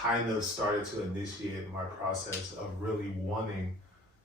kind of started to initiate my process of really wanting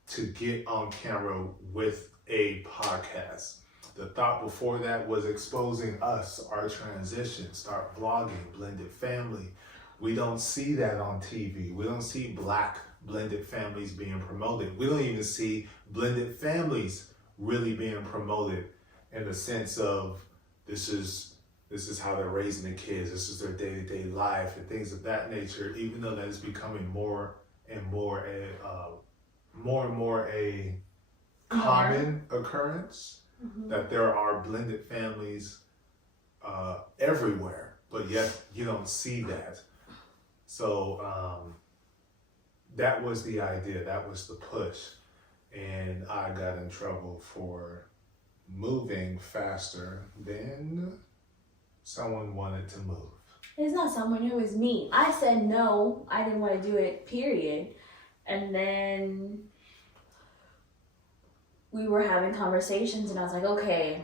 to get on camera with a podcast. The thought before that was exposing us, our transition, start vlogging, blended family. We don't see that on TV. We don't see Black blended families being promoted. We don't even see blended families really being promoted in the sense of this is how they're raising the kids, this is their day-to-day life and things of that nature, even though that is becoming more and more a common occurrence, that there are blended families everywhere, but yet you don't see that. So that was the idea, that was the push. And I got in trouble for moving faster than someone wanted to move. It's not someone, it was me. I said no, I didn't want to do it, period. And then we were having conversations and I was like, okay,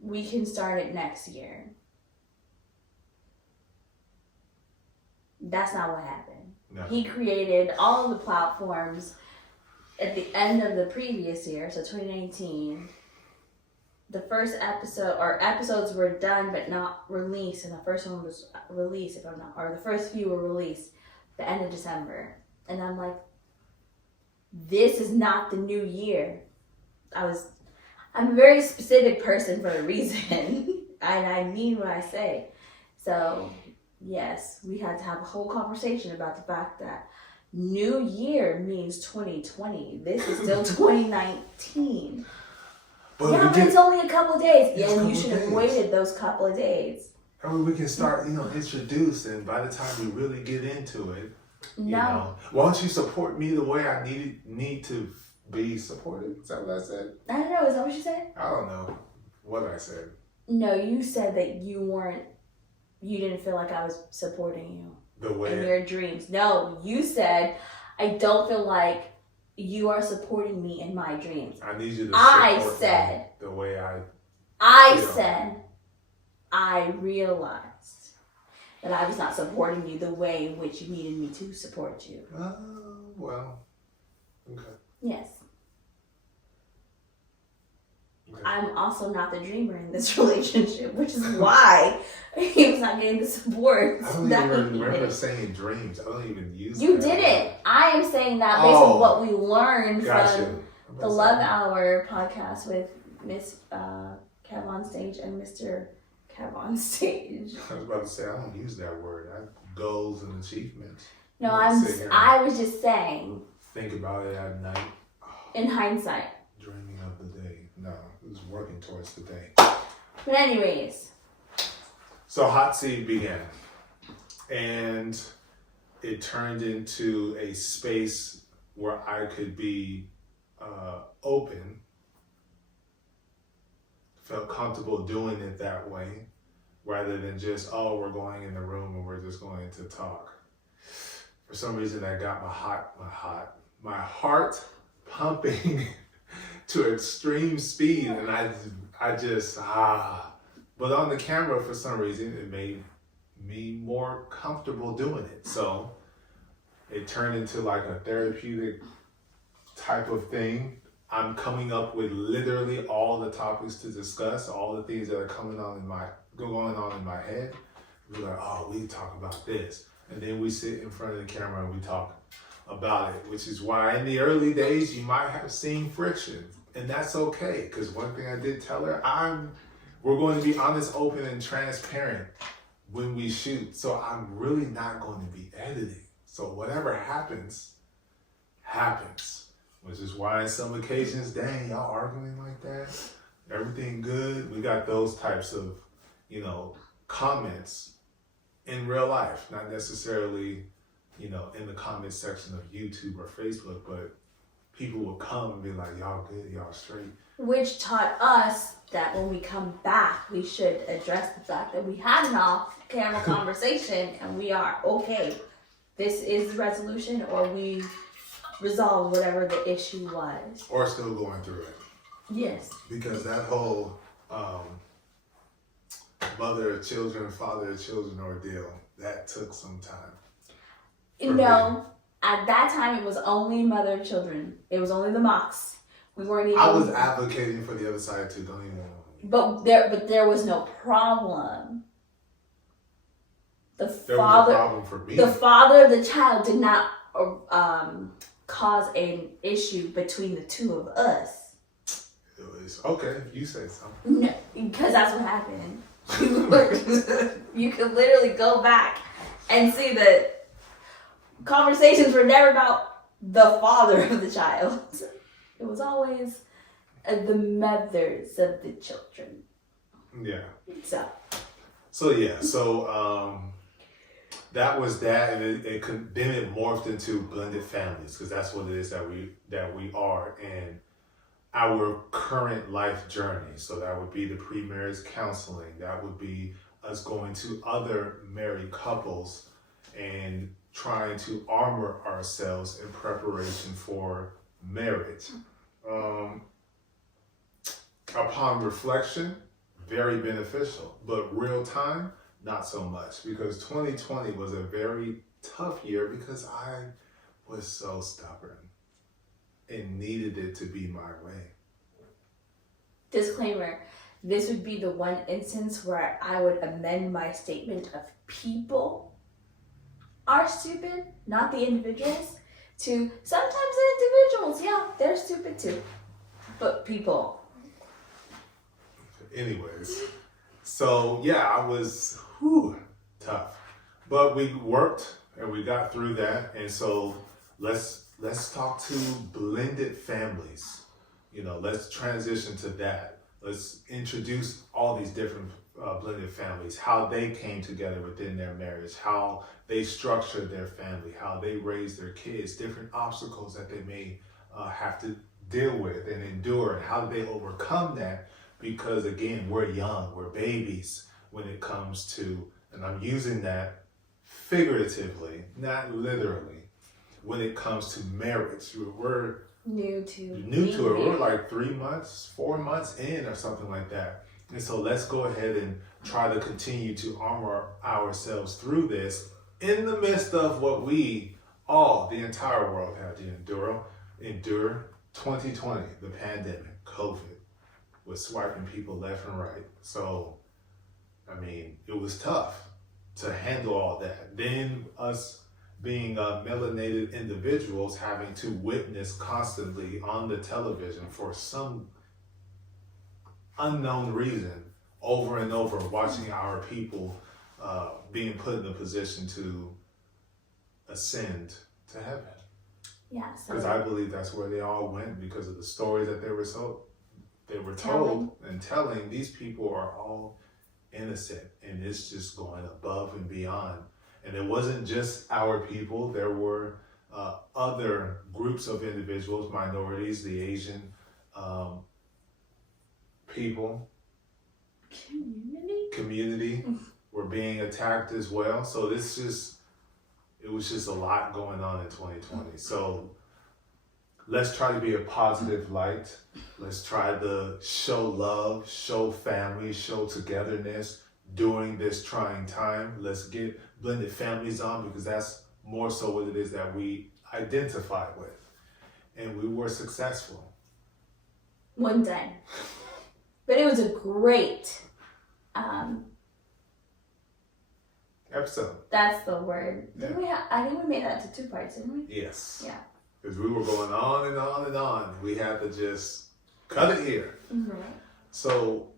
we can start it next year. That's not what happened. No. He created all of the platforms at the end of the previous year, so 2019. The first episode, or episodes were done but not released, and the first one was released, if I'm not, or the first few were released the end of December. And I'm like, this is not the new year. I'm a very specific person for a reason, and I mean what I say. So yes, we had to have a whole conversation about the fact that new year means 2020. This is still 2019. But it's only a couple of days. Yeah, and you should have waited those couple of days. I mean, we can start, introduce, and by the time we really get into it, why don't you support me the way I need to be supported? Is that what I said? I don't know. Is that what you said? I don't know what I said. No, you said that you didn't feel like I was supporting you in your dreams. No, you said, I don't feel like you are supporting me in my dreams. I need you to support me the way I said, I realized that I was not supporting you the way in which you needed me to support you. Well, okay. Yes. Okay. I'm also not the dreamer in this relationship, which is why he was not getting the support. I don't even remember saying dreams. I don't even use You didn't. I am saying that based on what we learned from the Love Hour podcast with Miss Kev on Stage and Mr. Kev on Stage. I was about to say, I don't use that word. Goals and achievements. No, I was just saying. Think about it at night. In hindsight. Dreaming of the day. No, it was working towards the day. But anyways. So HOTC began. And it turned into a space where I could be open. Felt comfortable doing it that way. Rather than just, we're going in the room and we're just going to talk. For some reason that got my heart pumping to extreme speed, and I just but on the camera for some reason it made me more comfortable doing it, so it turned into like a therapeutic type of thing. I'm coming up with literally all the topics to discuss, all the things that are going on in my head. We're like, we talk about this, and then we sit in front of the camera and we talk about it, which is why in the early days you might have seen friction, and that's okay, because one thing I did tell her, we're going to be honest, open, and transparent when we shoot, so I'm really not going to be editing, so whatever happens, which is why on some occasions, dang, y'all arguing like that, everything good, we got those types of, comments in real life, not necessarily in the comment section of YouTube or Facebook, but people will come and be like, y'all good, y'all straight. Which taught us that when we come back, we should address the fact that we had an off-camera conversation and we are okay. This is the resolution, or we resolve whatever the issue was. Or still going through it. Yes. Because that whole mother of children, father of children ordeal that took some time. No, at that time it was only mother of children. It was only the Mocs. We weren't even. I was advocating for the other side too. Don't even. But there was no problem. There was no problem for me. The father of the child did not cause an issue between the two of us. It was okay. You say something. No, because that's what happened. You could literally go back and see that conversations were never about the father of the child. It was always the mothers of the children. Yeah. So yeah. So that was that, and then it morphed into blended families, because that's what it is that we are in our current life journey. So that would be the pre-marriage counseling. That would be us going to other married couples and trying to armor ourselves in preparation for marriage. Upon reflection, very beneficial, but real time, not so much, because 2020 was a very tough year because I was so stubborn and needed it to be my way. Disclaimer, this would be the one instance where I would amend my statement of people are stupid, not the individuals, to sometimes the individuals, yeah, they're stupid too, but people. Anyways, so yeah, I was tough, but we worked and we got through that. And so let's talk to blended families. Let's transition to that. Let's introduce all these different blended families, how they came together within their marriage, how they structured their family, how they raised their kids, different obstacles that they may have to deal with and endure, and how they overcome that. Because again, we're young, we're babies when it comes to, and I'm using that figuratively, not literally, when it comes to marriage. We're new to it. We're like 3 months, 4 months in or something like that. And so let's go ahead and try to continue to armor ourselves through this in the midst of what we all, the entire world, had to endure 2020, the pandemic, COVID, was swiping people left and right. So, I mean, it was tough to handle all that. Then us being melanated individuals having to witness constantly on the television for some unknown reason, over and over, watching our people being put in a position to ascend to heaven. Yeah. Because I believe that's where they all went, because of the stories that they were told and telling. These people are all innocent, and it's just going above and beyond. And it wasn't just our people. There were other groups of individuals, minorities, the Asian people, community were being attacked as well. So it was just a lot going on in 2020. So let's try to be a positive light. Let's try to show love, show family, show togetherness during this trying time. Let's get blended families on, because that's more so what it is that we identify with. And we were successful. One day. But it was a great episode. That's the word. Yeah. I think we made that to 2 parts, didn't we? Yes. Yeah. Because we were going on and on and on. We had to just cut it here. Mm-hmm. So